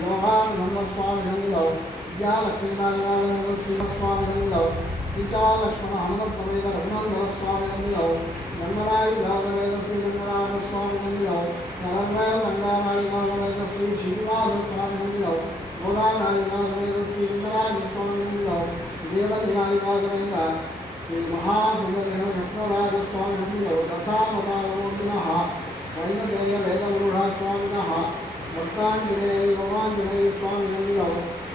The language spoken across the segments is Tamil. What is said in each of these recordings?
स्वामी ज्ञानक्रीडायालय श्रीस्वामी गीता लक्ष्मण हनुमत समेत रघुनंदन स्वामी नंदनायुधालय श्री रंगनाथ स्वामी नरंगाय रंगानायुधालय श्री श्रीनिवास स्वामी गोदानायुधालय श्री रंगराज स्वामी देवनायुधालय श्री महाभुजराज स्वामी दशावतारोऽर्जुनः वैनतेय वेदगुरुः स्वामिनः भक्ताञ्जनेय योगाञ्जनेय स्वामी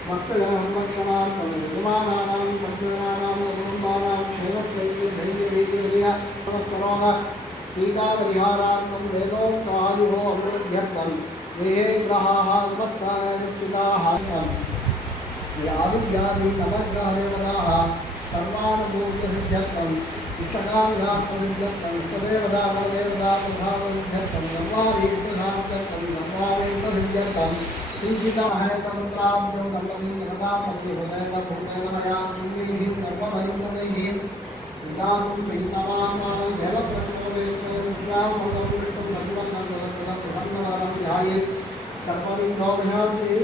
भक्तजनसंरक्षणार्थं यजमानानां पञ्चजनानां कुटुम्बानां क्षेमस्थैर्य धैर्यवीर्यविजय नमस्करोः टीकापरिहारार्थं वेदोक्तायुः अभिवृद्ध्यर्थं ये ग्रहाः नमस्काराय निश्चिताः आदित्यादि नवग्रहदेवताः सर्वानुभूतिसिद्ध्यर्थं इष्टकाम्यार्थसिद्ध्यर्थं तदेवता बलदेवता प्रधानसिद्ध्यर्थं सर्वारीप्रधानसिद्ध्यर्थं सर्वारीप्रसिद्ध्यर्थं सिंचितमहेतमन्त्राब्दं दम्पती नमतामति हृदयभूतेन मया पुण्यैः सर्वमहिमैः इदानीं प्रीतमात्मानं जलप्रचोदयेत्यामृतं भगवन्नन्दनं ध्यायेत् सर्वविघ्नोपशान्ति।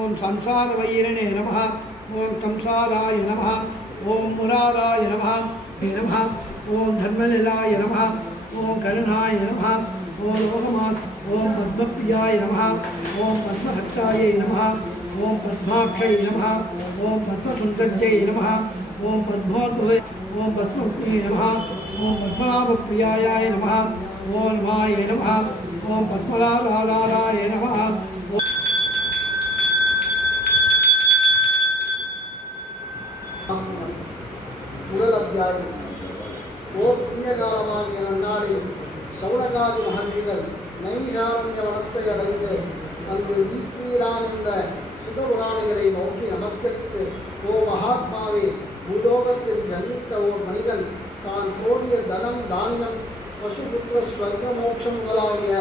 ओम संसार वैरणे नमः। ओम कंसाराय नमः। ओम मुराराय नमः। ओम धर्मलिलाय नमः। ओम करुणाय नमः। ओम लोकमात्र ओम पद्मप्रियाय नमः ओम पद्महस्तायै नमः ओम पद्माक्षै नमः ओम पद्मसुन्दर्यै नमः ओम पद्मोद्भवे ओम पद्मप्रिये नमः ओम पद्मनाभप्रियाय नमः ओम नमाय नमः ओम पद्मलालालाय नमः। முதல் அத்தியாயம். ஓர் புண்ணியகாலமாகிய நன்னாளில் சௌனகாதி மகர்ஷிகள் நைமிஷாரண்ய வனத்தை அடைந்து அங்கு வீற்றிரான் என்ற சுதபுராணிகளை நோக்கி நமஸ்கரித்து, ஓ மகாத்மாவே, பூலோகத்தில் ஜன்மித்த ஓர் மனிதன் தான் கோடிய தனம் தானியம் பசுபுத்திர ஸ்வர்க மோட்சம் முதலாகிய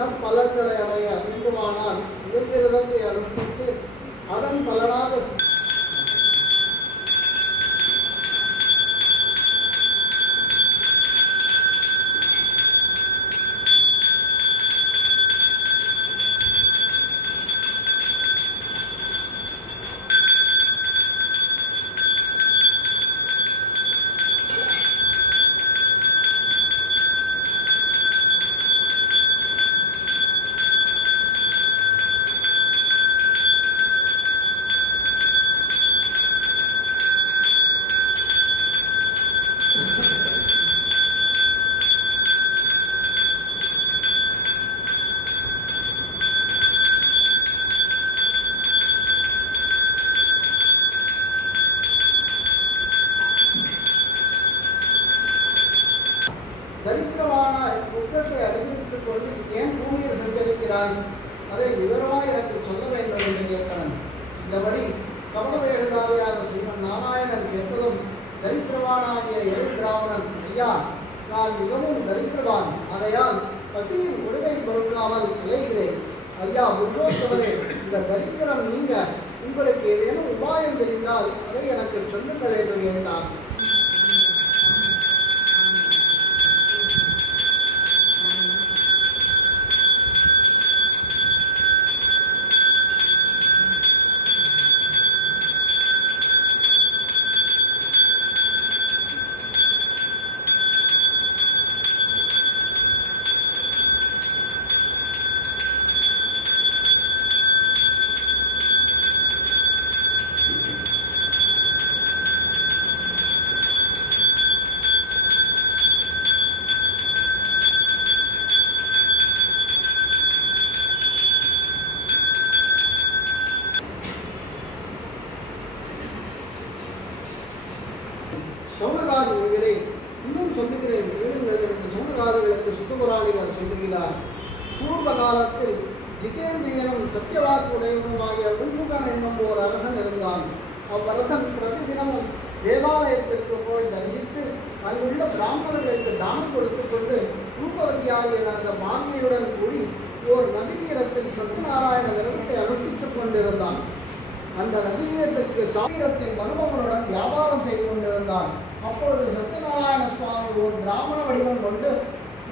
நற்பலன்களை அடைய வேண்டுமானால் நிர்விரதத்தை அனுஷ்டித்து அதன் பலனாக தரித்திரவானாய் புத்தத்தை அடைந்துவிட்டுக் கொண்டு நீ ஏன் பூமியில் சஞ்சரிக்கிறாய்? அதை விவரமாய் எனக்கு சொல்ல வேண்டும் என்று கேட்டனன். இந்தபடி கபடவேடுதாவியாக ஸ்ரீமன் நாராயணன் கேட்டதும் தரித்திரவானாகிய பிராமணன், ஐயா, நான் மிகவும் தரித்திரவான், ஆகையால் பசியின் கொடுமை பொறுக்காமல் விளைகிறேன். ஐயா புருஷோத்தமரே, இந்த தரித்திரம் நீங்க உங்களுக்கு ஏதேனும் உபாயம் தெரிந்தால் அதை எனக்கு சொல்லுங்கள் என்று கேட்டான். சௌனகாதி மொழிகளை இன்னும் சொல்லுகிறேன் கேளுங்கள் என்று சௌனகாதிகளுக்கு சுத்தபுராணிகள் சொல்லுகிறார். பூர்வ காலத்தில் ஜிதேந்திரியனும் சத்தியவாக்குடையவனுமாகிய உன்முகன் என்னும் ஓர் அரசன் இருந்தான். அவ்வரசன் பிரதி தினமும் தேவாலயத்திற்கு போய் தரிசித்து அங்குள்ள பிராமணர்களுக்கு தானம் கொடுத்து கொண்டு ரூபவதியாகிய தனது மாண்மையுடன் கூடி ஓர் நதிநீரத்தில் சத்யநாராயண விரதத்தை அனுஷ்டித்துக் கொண்டிருந்தான். அந்த நதிநீரத்திற்கு சாரீரத்தின் மருமகனுடன் வியாபாரம் செய்து கொண்டிருந்தான். அப்பொழுது சத்யநாராயண சுவாமி ஒரு பிராமண வடிவம் கொண்டு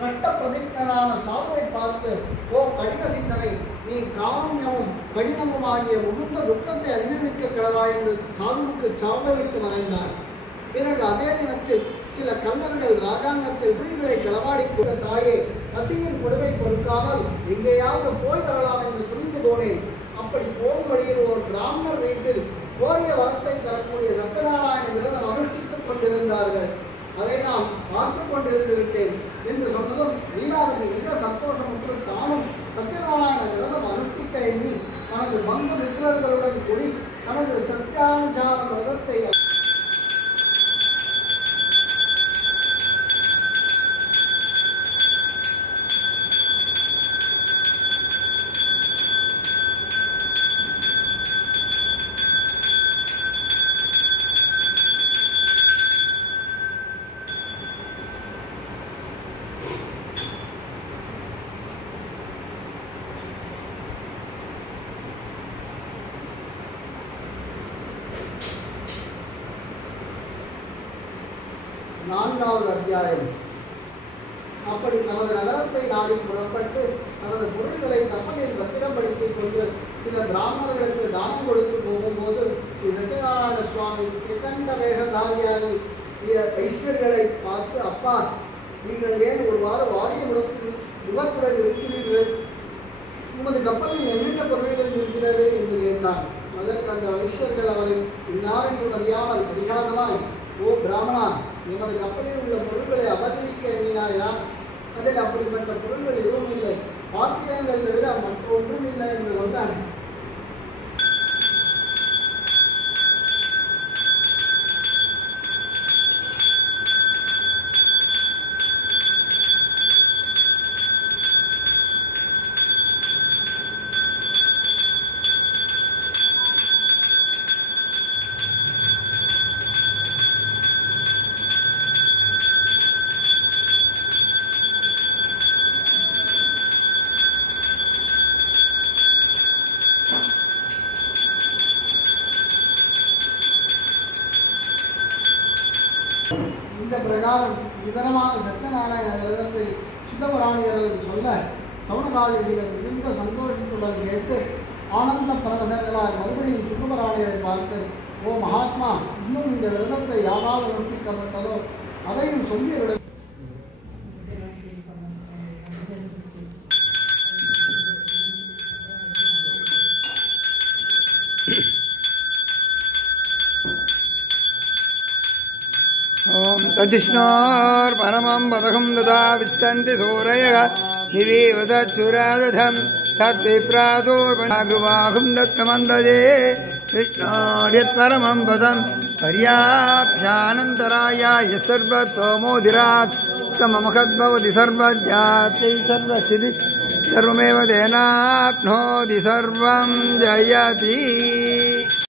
நஷ்ட பிரதிஜனான சாதுவை பார்த்து, ஓ கடின சிந்தனை, நீ காரண்யமும் கடினமும் முகுந்த துக்கத்தை அனுபவிக்க கிடவா என்று சாதுவுக்கு சாபவிட்டு மறைந்தார். பிறகு அதே தினத்தில் சில கள்ளர்கள் ராஜாங்கத்தை புலிகளை களவாடி கொடுத்த தாயே, பசியின் கொடுமை பொறுக்காமல் எங்கேயாவது போய் வரலாம் என்று துணிந்து போனேன். அப்படி போகும் வழியில் ஒரு பிராமணர் வீட்டில் கோரிய வரத்தை தரக்கூடிய சத்யநாராயண விரதம் அனுஷ்டித்துக் கொண்டிருந்தார்கள். அதை நான் பார்த்து கொண்டிருந்து விட்டேன் என்று சொன்னதும் லீலாவதி மிக சந்தோஷமுற்று தானும் சத்யநாராயண விரதம் அனுஷ்டிக்க எண்ணி தனது பங்கு மித்திரர்களுடன் கூடி தனது சத்தியானுசார விரதத்தை நான்காவது அத்தியாயம். அப்படி நமது நகரத்தை நாடி புறப்பட்டு நமது பொருட்களை கப்பலில் பத்திரப்படுத்திக் கொண்டு சில பிராமணர்களுக்கு தானம் கொடுத்து போகும்போது ஸ்ரீ சத்யநாராயண சுவாமி திரிகண்ட வேஷதாரியாகி ஐஸ்வர்களை பார்த்து, அப்பா, நீங்கள் ஏன் ஒரு வாரம் வாடிய முகத்துடன் இருக்கிறீர்கள் உமது கப்பலில் என்னென்ன பொருள்கள் இருக்கிறது என்று கேட்டார். அதற்கு அந்த வைஷ்யர்கள் அவரை இன்னார் என்று அறியாமல் பரிகாசமாய், ஓ பிராமணா, எமது கப்பலில் உள்ள பொருள்களை அபகரிக்க எண்ணினாயா? அதில் அப்படிப்பட்ட பொருள்கள் எதுவும் இல்லை, பாத்திரங்கள் தவிர மற்ற ஒன்றும் இல்லை என்று சொன்னார். இந்த பிரகாரம் விவரமாக சத்யநாராயண விரதத்தை சுத்தபுராணியர்கள் சொல்ல சவுனகாதிகள் மிகுந்த சந்தோஷத்துடன் கேட்டு ஆனந்த பரவசர்களால் மறுபடியும் சுத்தபுராணியரை பார்த்து, ஓ மகாத்மா, இன்னும் இந்த விரதத்தை யாரால் அனுஷ்டிக்கப்பட்டதோ அதையும் சொல்லிவிட. ओम तदिष्णोर्परमं पदकं ददा वित्तन्ति सूरयः दिवीव तच्चुरादधं तद्विप्रातोर्पणागृवाहुं दत्तमन्दजे विष्णोर्यत्परमं पदं पर्याभ्यानन्तरायाय सर्वतोमोदिरात् सममखद्भवति सर्वज्ञात्यै सर्वस्थितिः सर्वमेव तेनाप्नोति सर्वं जयति।